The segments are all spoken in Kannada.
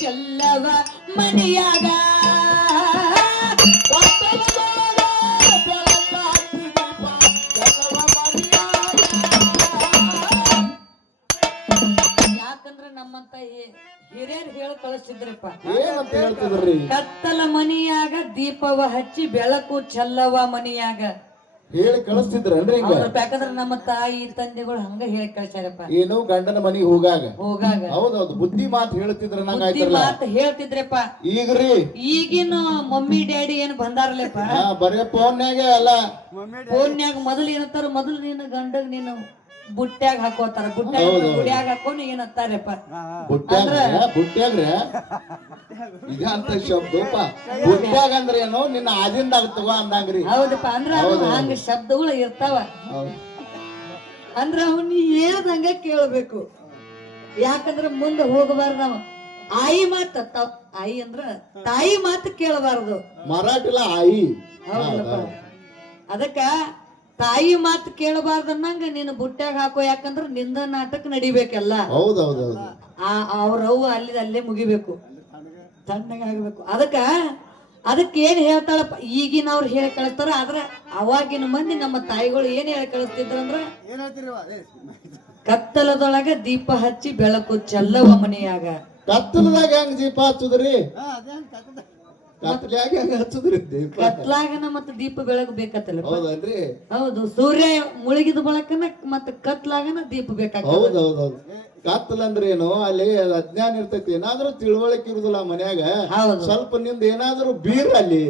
ಚೆಲ್ಲವ ಮನೆಯಾಗ. ಯಾಕಂದ್ರೆ ನಮ್ಮಂತ ಹಿರಿಯರು ಹೇಳಿ ಕಳಿಸ್ತಿದ್ರಪ್ಪ. ಏನಂತ ಹೇಳ್ತಿದ್ರಿ? ಕತ್ತಲ ಮನಿಯಾಗ ದೀಪವ ಹಚ್ಚಿ ಬೆಳಕು ಚೆಲ್ಲವ ಮನಿಯಾಗ. ಹೇಳಿ ಕಳಿಸ್ತಿದ್ರನ್ರಿ ಅಂದ್ರೆ ಯಾಕಂದ್ರೆ ನಮ್ಮ ತಾಯಿ ತಂದೆಗಳು ಹಂಗ ಹೇಳಿ ಕಳ್ಸ್ಯಾರಪ್ಪ. ಏನು ಗಂಡನ ಮನಿಗೆ ಹೋಗಾಗ? ಹೋಗಾಗ. ಹೌದೌದು ಬುದ್ಧಿ ಮಾತು ಹೇಳ್ತಿದ್ರ ನಂಗ ಬುದ್ಧಿ ಆಯ್ತಲ್ಲ? ಮಾತು ಹೇಳ್ತಿದ್ರಪ್ಪ. ಈಗ್ರಿ? ಈಗಿನ ಮಮ್ಮಿ ಡ್ಯಾಡಿ ಏನ್ ಬಂದಾರಲ್ಲಪ್ಪ ಹಾ ಬರೇ ಫೋನ್ಯಾಗ ಅಲ್ಲ. ಫೋನ್ಯಾಗ ಮೊದಲು ಏನತ್ತಾರ ಮೊದಲು ನೀನು ಗಂಡಗ್ ನೀನು ಬುಟ್ಟ್ಯಾಗ ಹಾಕೋತಾರ ಬುಟ್ಟ್ಯಾಗ ಹೌದು. ಗುಡ್ಯಾಗ ಹಾಕೊಂಡು ಏನತ್ತಾರಪ್ಪ ಬುಟ್ಟ್ಯಾಗ್ರ ಬುಟ್ಟ್ಯಾಗ್ರ ಶಬ್ದಪ್ಪ ಬುಟ್ಟ್ಯಾಗ ಅಂದ್ರೆ ಏನು? ನಿನ್ನ ಆದಿಂದ ಆಗ್ತವ ಅಂದಂಗ್ರಿ. ಹೌದಪ್ಪ ಅಂದ್ರ ಅದು ಹೌದು. ಹಂಗ ಶಬ್ದಗಳು ಇರ್ತಾವ. ಹೌದ್. ಅಂದ್ರ ಅವನ್ ಹೇಳ್ದಂಗ ಕೇಳ್ಬೇಕು. ಯಾಕಂದ್ರ ಮುಂದೆ ಹೋಗಬಾರ್ದು ನಾವು. ಆಯಿ ಮಾತ ತ- ಆಯಿ ಅಂದ್ರ ತಾಯಿ ಮಾತು ಕೇಳಬಾರದು. ಮರಾಠಿಲ ಆಯಿ. ಹೌದಪ್ಪ. ಅದಕ್ಕ ತಾಯಿ ಮಾತು ಕೇಳಬಾರ್ದನ್ನಂಗ ನೀನು ಬುಟ್ಟ್ಯಾಗ ಹಾಕೋ ಯಾಕಂದ್ರ ನಿಂದ ನಾಟಕ ನಡಿಬೇಕಲ್ಲ. ಅವ್ರವ್ ಆ ಅವ್ರವ್ವ ಅಲ್ಲಿ ಅಲ್ಲೇ ಮುಗಿಬೇಕು. ತಣ್ಣಗಾಗಬೇಕು ಅದಕ್ಕ ಅದಕ್ಕೆ ಏನ್ ಹೇಳ್ತಾಳಪ್ಪ ಈಗಿನ ಅವ್ರು ಹೇಳಿ ಕಳಿಸ್ತಾರ ಆದ್ರ ಅವಾಗಿನ ಮಂದಿ ನಮ್ಮ ತಾಯಿಗಳು ಏನ್ ಹೇಳಿ ಕಳಿಸ್ತಿದ್ರಂದ್ರ ಕತ್ತಲದೊಳಗ ದೀಪ ಹಚ್ಚಿ ಬೆಳಕು ಚೆಲ್ಲವ ಮನೆಯಾಗ. ಕತ್ತಲದಾಗ ಹೆಂಗ್ ದೀಪ ಹಚ್ಚುದ್ರಿ? ಕತ್ಲ್ಯಾಗ ಹೆಂಗ್ ಹಚ್ಚುದ್ರಿ ಕತ್ಲಾಗನ ಮತ್ತ ದೀಪ ಬೆಳಕು ಬೇಕತ್ತಲ್ಲ ಹೌದನ್ರಿ? ಹೌದು ಸೂರ್ಯ ಮುಳುಗಿದ ಬಳಕನ ಮತ್ತ ಕತ್ಲಾಗನ ದೀಪ ಬೇಕಾಗ್ತದೆ. ಹೌದೌದೌದು. ಕತ್ತಲ ಅಂದ್ರೆ ಏನು? ಅಲ್ಲಿ ಅಜ್ಞಾನ ಇರ್ತೈತಿ. ಏನಾದ್ರೂ ತಿಳುವಳಿಕೆ ಇರುದಿಲ್ಲ ಮನ್ಯಾಗ. ಹೌದು. ಸ್ವಲ್ಪ ನಿಂದ ಏನಾದ್ರೂ ಬೀರ್ ಅಲ್ಲಿ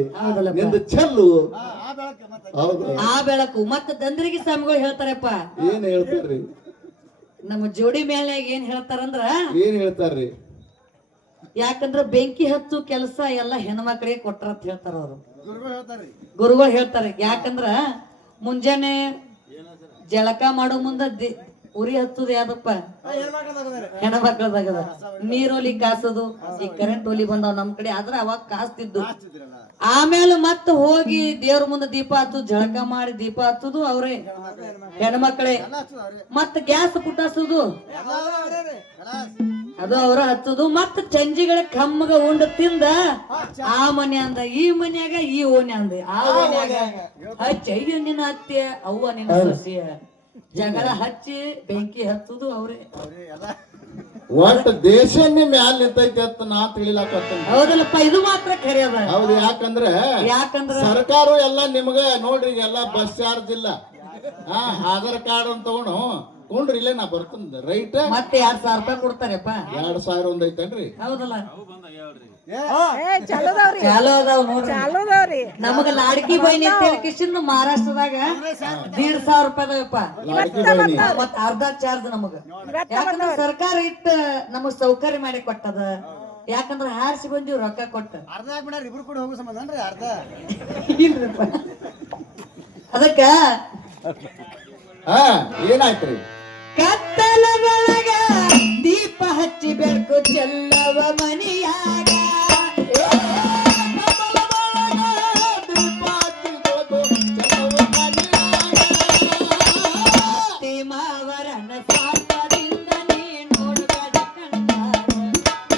ನಿಂದ ಚೆಲ್ಲು. ಹೌದು. ಆ ಬೆಳಕು. ಮತ್ತ ದಂದ್ರಿಗೆ ಸ್ವಾಮಿಗಳು ಹೇಳ್ತಾರಪ್ಪ. ಏನ್ ಹೇಳ್ತಾರ್ರಿ? ನಮ್ಮ ಜೋಡಿ ಮೇಲೆ ಏನ್ ಹೇಳ್ತಾರಂದ್ರ ಏನ್ ಹೇಳ್ತಾರ್ರಿ? ಯಾಕಂದ್ರ ಬೆಂಕಿ ಹಚ್ಚು ಕೆಲಸ ಎಲ್ಲ ಹೆಣ್ಮಕ್ಳಿಗೆ ಕೊಟ್ರ ಅಂತ ಹೇಳ್ತಾರ ಅವರು. ಗುರುಗಳು ಹೇಳ್ತಾರೆ. ಯಾಕಂದ್ರ ಮುಂಜಾನೆ ಜಳಕ ಮಾಡೋ ಮುಂದ ಉರಿ ಹಚ್ಚುದು ಯಾವ್ದಪ್ಪ? ಹೆಣ್ಮಕ್ಳದಾಗದ ನೀರೊಲಿ ಕಾಸೋದು ಈ ಕರೆಂಟ್ ಒಲಿ ಬಂದಾವ್ ನಮ್ ಕಡೆ ಆದ್ರ ಅವಾಗ ಕಾಸ್ತಿದ್ದು. ಆಮೇಲೆ ಮತ್ತ ಹೋಗಿ ದೇವ್ರ ಮುಂದೆ ದೀಪ ಹತ್ತು ಜಳಕ ಮಾಡಿ ದೀಪ ಹಚ್ಚುದು ಅವ್ರೇ. ಹೆಣ್ಮಕ್ಳೇ. ಮತ್ತ ಗ್ಯಾಸ್ ಪುಟಾಸುದು ಅದು ಅವ್ರ ಹಚ್ಚುದು. ಮತ್ತ ಚಂಜಿಗಳ ಕಮ್ಮಗ ಉಂಡ ತಿಂದ ಆ ಮನೆ ಅಂದ ಈ ಮನ್ಯಾಗ ಈ ಓನೆ ಅಂದ. ಆ ಓಣ್ಯಾಗ ಹಚ್ಚಿ ಅಯ್ಯೋ ನಿನ್ನ ಅತ್ತೆ ಅವ್ವ ನಿನ್ನ ಸೊಸೆಯ ಜಗಳ ಹಚ್ಚಿ ಬೆಂಕಿ ಹಚ್ಚುದು ಅವ್ರೇ. ಒಟ್ಟು ದೇಶನೇ ಮ್ಯಾಲ ನಿಂತೈತಿ ಅಂತ ನಾ ತಿಳಿಲಾಕತ್ತ ಹೌದಲ್ಲಪ್ಪ ಇದು ಮಾತ್ರ ಖರೆ ಅದ. ಹೌದು ಯಾಕಂದ್ರೆ ಯಾಕಂದ್ರೆ ಸರ್ಕಾರ ಎಲ್ಲ ನಿಮ್ಗ ನೋಡ್ರಿ ಎಲ್ಲ ಬಸ್ ಚಾರ್ಜ್ ಇಲ್ಲ. ಹಾ ಆಧಾರ್ ಕಾರ್ಡ್ ಅಂತ ತಗೊಂಡು ಕೊಂಡ್ರಿ ಇಲ್ಲೇ ನಾ ಬರ್ತಂದ ರೈಟ್? ಮತ್ತೆ ಎರಡ್ ಸಾವಿರ ರೂಪಾಯಿ ಕೊಡ್ತಾರಪ್ಪ. ಎರಡ್ ಸಾವಿರ ಒಂದ್ ಐತನ್ರಿ? ಹೌದಲ್ಲ? ಚಾಲೋ ಅದಾವ್ ನೋಡ್ರಿ. ನಮಗ ಲಾಡ್ಕಿ ಬೈನಿ ಅಂತ ಹೇಳಿ ಕಿಶಿಂದ ಮಹಾರಾಷ್ಟ್ರದಾಗ ದೀಡ್ ಸಾವಿರ ರೂಪಾಯಿ ಅದಾವಪ್ಪ ಲಾಡ್ಕಿ ಮತ್ತ ಅರ್ಧ ಚಾರ್ಜ್ ನಮಗ. ಯಾಕಂದ್ರ ಸರ್ಕಾರ ಇಟ್ಟ ನಮಗ್ ಸೌಕರ್ಯ ಮಾಡಿ ಕೊಟ್ಟದ. ಯಾಕಂದ್ರ ಹಾರಿಸಿ ಬಂದಿವ್ ರೊಕ್ಕ ಕೊಟ್ಟ. ಅರ್ಧ ಹಾಕ್ಬಿಡ್ರಿ ಇಬ್ರು ಕೂಡ ಹೋಗೋ ಸಂಬಂಧ ಅನ್ರಿ ಅರ್ಧ. ಇಲ್ರಿಪ್ಪ. ಅದಕ್ಕ ಹಾ ಏನಾಯ್ತ್ರಿ? ಕತ್ತಲ ಬೆಳಗ ದೀಪ ಹಚ್ಚಿ ಬೆಳಕು ಚೆಲ್ಲವ ಮನಿಯಾಗ.